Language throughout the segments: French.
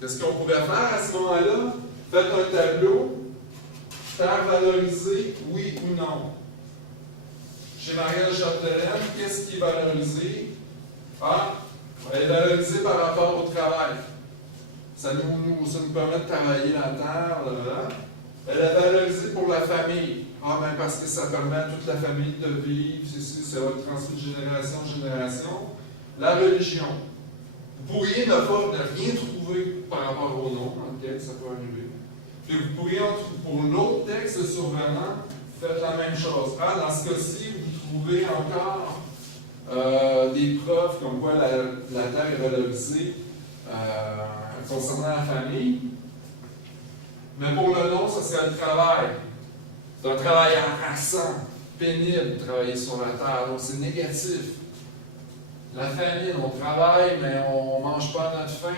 Qu'est-ce qu'on pourrait faire à ce moment-là? Faites un tableau, terre valorisée, oui ou non. Chez Marielle Chapdelaine, qu'est-ce qui est valorisé? Ah, elle est valorisée par rapport au travail. Ça nous permet de travailler la terre. Là. Elle est valorisée pour la famille. Ah, ben parce que ça permet à toute la famille de vivre, ça va être transmis de génération en génération. La religion. Vous pourriez ne rien trouver par rapport au nom dans le texte, ça peut arriver. Puis vous pourriez, pour l'autre texte, le survenant, faites la même chose. Ah, dans ce cas-ci, vous trouvez encore des preuves comme quoi la terre est valorisée concernant la famille. Mais pour le nom, ça serait le travail. C'est un travail harassant, pénible de travailler sur la terre, donc c'est négatif. La famine, on travaille, mais on ne mange pas à notre faim.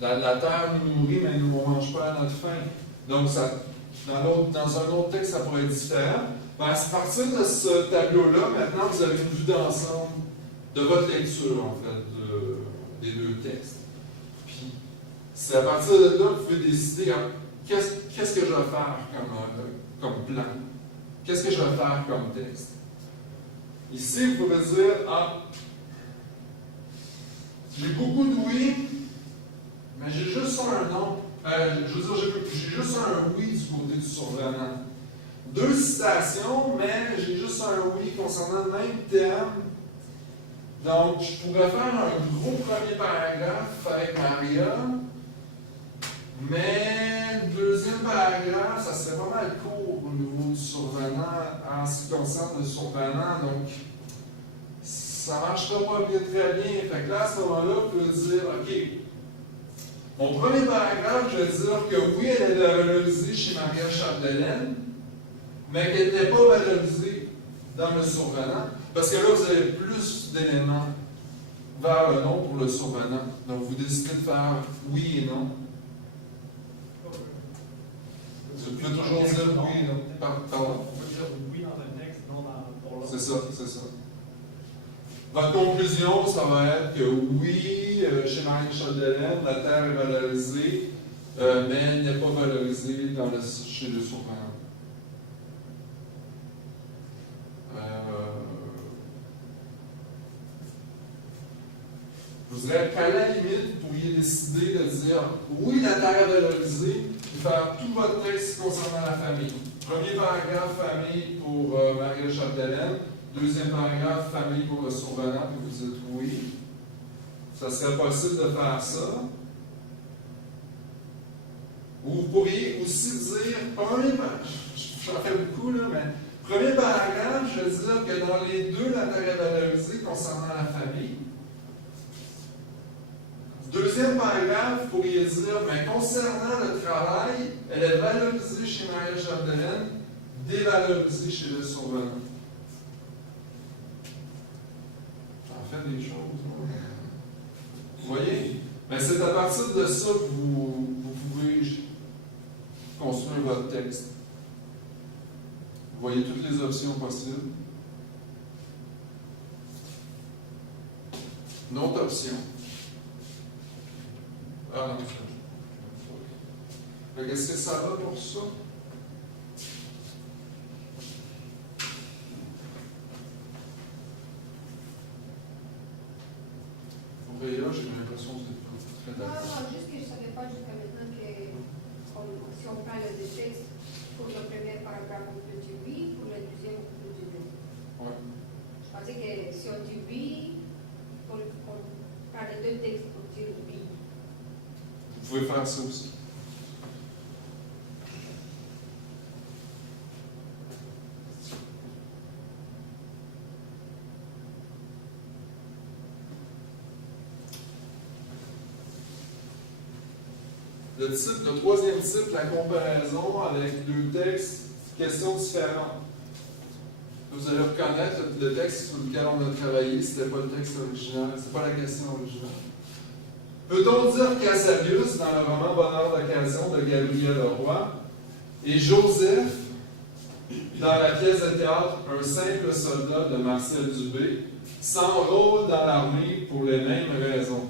La terre nous nourrit, mais nous, on ne mange pas à notre faim. Donc, ça, dans un autre texte, ça pourrait être différent. Mais à partir de ce tableau-là, maintenant, vous avez une vue d'ensemble de votre lecture, en fait, des deux textes. Puis, c'est à partir de là que vous pouvez décider qu'est-ce que je vais faire comme plan. Qu'est-ce que je vais faire comme texte. Ici, vous pouvez dire, j'ai beaucoup de oui, mais j'ai juste un non. Je veux dire, j'ai juste un oui du côté du survenant. Deux citations, mais j'ai juste un oui concernant le même thème. Donc, je pourrais faire un gros premier paragraphe avec Maria, mais le deuxième paragraphe, ça serait pas mal court au niveau du survenant en ce qui concerne le survenant. Donc, ça ne marchera pas bien, très bien. Fait que là, à ce moment-là, vous pouvez dire, OK, mon premier paragraphe, je vais dire que oui, elle est valorisée chez Marielle Chapdelaine, mais qu'elle n'était pas valorisée dans le survenant, parce que là, vous avez plus d'éléments vers le non pour le survenant. Donc, vous décidez de faire oui et non. Vous pouvez toujours dire oui et non. Pardon? On peut dire oui dans un texte, non pour l'autre. C'est ça, c'est ça. Votre conclusion, ça va être que oui, chez Marielle Chapdelaine, la terre est valorisée, mais elle n'est pas valorisée chez le survenant. Vous direz qu'à la limite, vous pourriez décider de dire oui, la terre est valorisée, et faire tout votre texte concernant la famille. Premier paragraphe, famille pour Marielle Chapdelaine. Deuxième paragraphe, famille pour le survenant, puis vous dites oui. Ça serait possible de faire ça. Ou vous pourriez aussi dire, j'en fais beaucoup, là, mais premier paragraphe, je veux dire que dans les deux, la terre est valorisée concernant la famille. Deuxième paragraphe, vous pourriez dire, mais concernant le travail, elle est valorisée chez Marielle Chapdelaine, dévalorisée chez le survenant. Fait des choses. Vous voyez? Mais c'est à partir de ça que vous pouvez construire votre texte. Vous voyez toutes les options possibles. Une autre option. Ah non. Est-ce que ça va pour ça? Réa, j'ai l'impression que vous êtes très d'accord. Non, juste que je ne savais pas jusqu'à maintenant que si on prend le texte, pour le premier paragraphe, on peut dire oui, pour le deuxième, on peut dire non. Ouais. Je pensais que si on dit oui, on prend les deux textes pour dire oui. Vous pouvez faire ça aussi. Le troisième type, la comparaison avec deux textes, questions différentes. Vous allez reconnaître le texte sur lequel on a travaillé, ce n'était pas le texte original, ce n'est pas la question originale. Peut-on dire qu'Asabius, dans le roman Bonheur d'occasion de Gabriel Leroy, et Joseph, dans la pièce de théâtre Un simple soldat de Marcel Dubé, s'enrôle dans l'armée pour les mêmes raisons?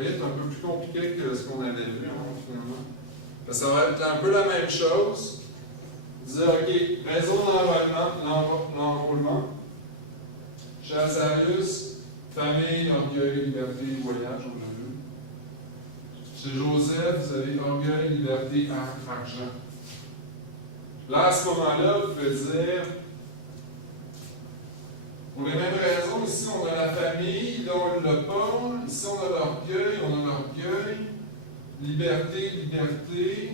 voyez, c'est un peu plus compliqué que ce qu'on avait vu, finalement. Ça va être un peu la même chose. Dire, OK, raison d'enrôlement. Chez Azarius, famille, orgueil, liberté, voyage, on l'a vu. Chez Joseph, vous avez orgueil, liberté, argent. Là, à ce moment-là, vous pouvez dire, pour les mêmes raisons, ici on a la famille, là on ne l'a pas, ici on a l'orgueil, liberté, liberté,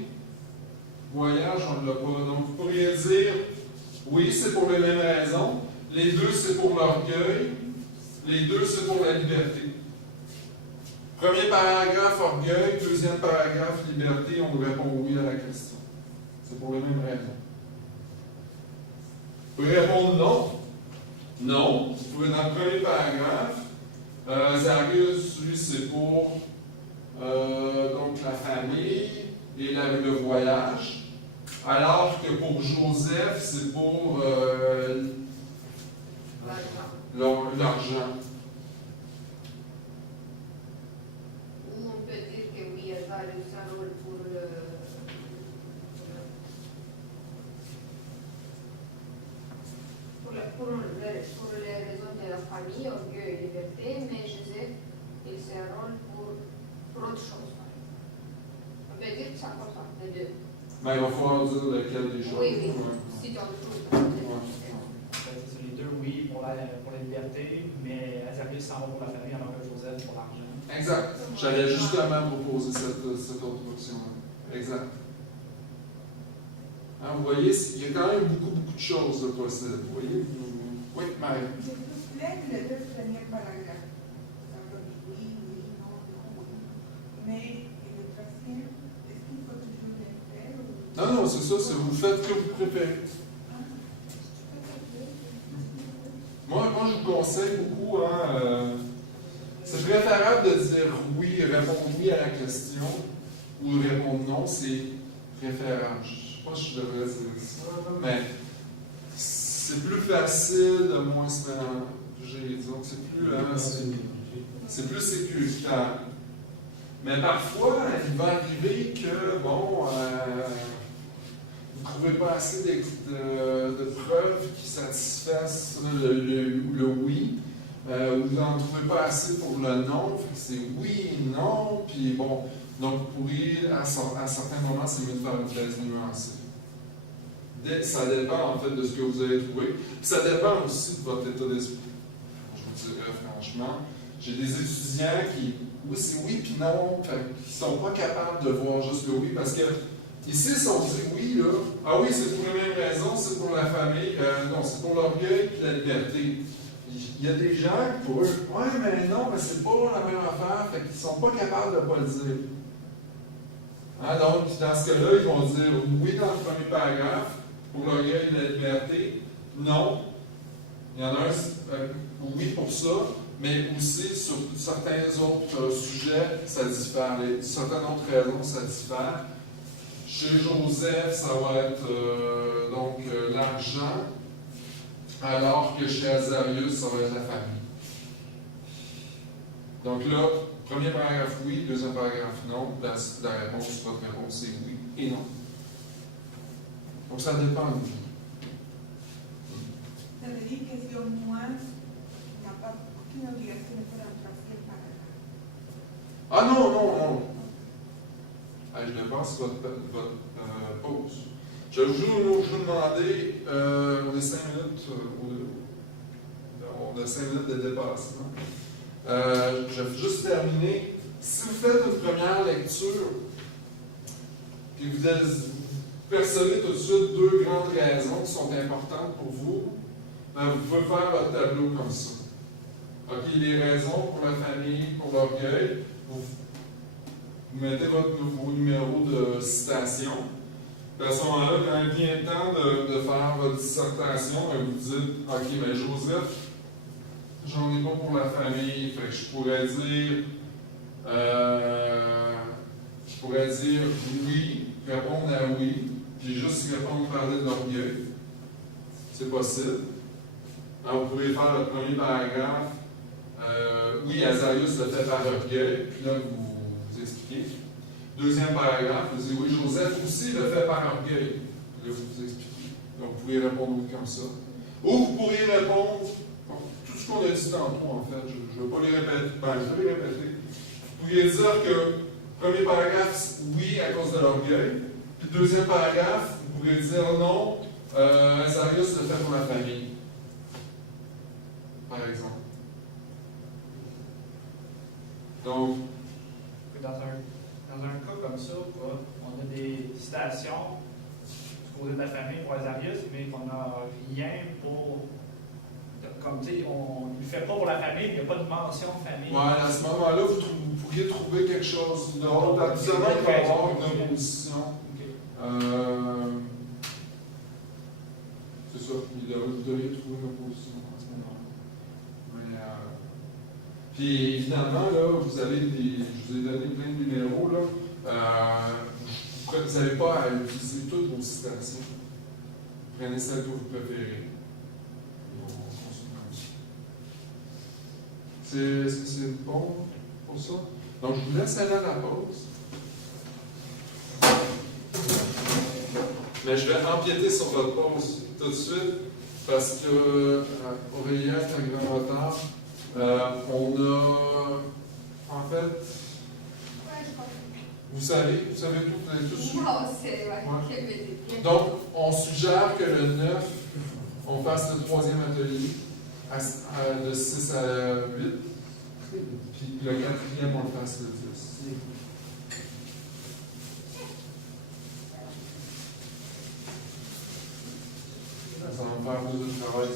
voyage, on ne l'a pas. Donc vous pourriez dire, oui, c'est pour les mêmes raisons, les deux c'est pour l'orgueil, les deux c'est pour la liberté. Premier paragraphe, orgueil, deuxième paragraphe, liberté, on répond oui à la question. C'est pour les mêmes raisons. Vous pouvez répondre non. Non. Vous pouvez dans le premier paragraphe, Azarius, lui, c'est pour donc la famille et le voyage, alors que pour Joseph, c'est pour l'argent. Ou on peut dire que oui, Azarius a un rôle pour les raisons de la famille, orgueil et liberté, mais Joseph, il a un rôle pour autre chose. On peut dire que ça comporte les deux. Mais il va falloir dire lequel des choses. Oui, oui. Ouais. Si tu en trouves. C'est les deux, oui, pour la liberté, mais Azarius s'en va pour la famille alors que Joseph pour l'argent. Exact. J'allais justement proposer cette autre option-là. Exact. Hein, vous voyez, il y a quand même beaucoup de choses de possibles. Vous voyez? Oui, Marie. Je vous plaît les deux premiers paragraphes. Ça veut dire oui, oui, non, non, oui. Mais le troisième, est-ce qu'il faut toujours le faire ou... Non, non, c'est ça, vous faites ce que vous préférez. Moi, je vous conseille beaucoup, c'est préférable de dire oui, répondre oui à la question, ou répondre non, c'est préférable. Je ne sais pas si je devrais dire ça, mais c'est plus facile de moins se mélanger. Disons que c'est plus sécuritaire. Mais parfois, il va arriver que, bon, vous ne trouvez pas assez de preuves qui satisfassent le oui, ou vous n'en trouvez pas assez pour le non, fait que c'est oui, non, puis bon, donc vous pourriez, à certains moments, c'est mieux de faire une thèse nuancée. Ça dépend en fait de ce que vous avez trouvé, puis ça dépend aussi de votre état d'esprit. Je vous dirais franchement, j'ai des étudiants qui, oui, c'est oui, puis non, qui ne sont pas capables de voir juste le oui, parce que ici, si on dit oui, là, ah oui, c'est pour les mêmes raisons, c'est pour la famille, non, c'est pour l'orgueil et la liberté. Il y a des gens qui, pour eux, ouais, mais non, mais c'est pas la même affaire, fait qu'ils ne sont pas capables de ne pas le dire. Hein, donc, dans ce cas-là, ils vont dire oui dans le premier paragraphe, pour l'orgueil et la liberté, non. Il y en a un, oui pour ça, mais aussi sur certains autres sujets, ça diffère. Certaines autres raisons, ça diffère. Chez Joseph, ça va être l'argent, alors que chez Azarius, ça va être la famille. Donc là, premier paragraphe oui, deuxième paragraphe non. La réponse, votre réponse, c'est oui et non. Donc ça dépend de vous. Ça veut dire que si au moins, il n'y a pas aucune obligation de faire un troisième paragraphe. Ah non, non, non. Je dépasse votre pause. Je vais vous demander, on est 5 minutes, on a 5 minutes de dépassement. Je vais juste terminer. Si vous faites une première lecture, puis vous percevez tout de suite deux grandes raisons qui sont importantes pour vous, vous pouvez faire votre tableau comme ça. OK, les raisons pour la famille, pour l'orgueil, vous mettez votre nouveau numéro de citation. À ce moment-là, quand il vient le temps de faire votre dissertation, vous dites, OK, mais Joseph, j'en ai pas pour la famille, fait que je pourrais dire oui, répondre à oui, puis juste répondre parler de l'orgueil. C'est possible. Alors, vous pouvez faire le premier paragraphe, Oui, Azarius le fait par orgueil, puis là, vous expliquez. Deuxième paragraphe, vous dites, oui, Joseph aussi le fait par orgueil. Là, vous expliquez. Donc, vous pouvez répondre comme ça. Ou vous pourriez répondre, bon, tout ce qu'on a dit tantôt, en fait, je ne vais pas les répéter, je vais les répéter. Vous pourriez dire que, premier paragraphe, oui, à cause de l'orgueil. Puis, deuxième paragraphe, vous pourriez dire non, Azarius le fait pour la famille. Par exemple. Donc, Dans un cas comme ça, on a des citations du côté de la famille pour Azarius, mais qu'on n'a rien pour. Comme tu sais, on ne le fait pas pour la famille, mais il n'y a pas de mention famille. ouais, à ce moment-là, vous pourriez trouver quelque chose d'autre. Habituellement, il va y avoir une opposition. C'est ça, vous devriez trouver une opposition à ce moment-là. Mais, puis évidemment, là, vous avez je vous ai donné plein de numéros, là. Vous n'avez pas à utiliser toutes vos citations. Prenez celle que vous préférez. Est-ce que c'est bon pour ça? Donc, je vous laisse aller à la pause. Mais je vais empiéter sur votre pause tout de suite parce que Aurélien est un grand retard. On a, en fait, vous savez tout su. Moi aussi, ouais. Ouais. Donc, on suggère que le 9, on fasse le 3e atelier de 6 à 8, puis le 4e, on le fasse le 10. Ça va me faire plus de travail.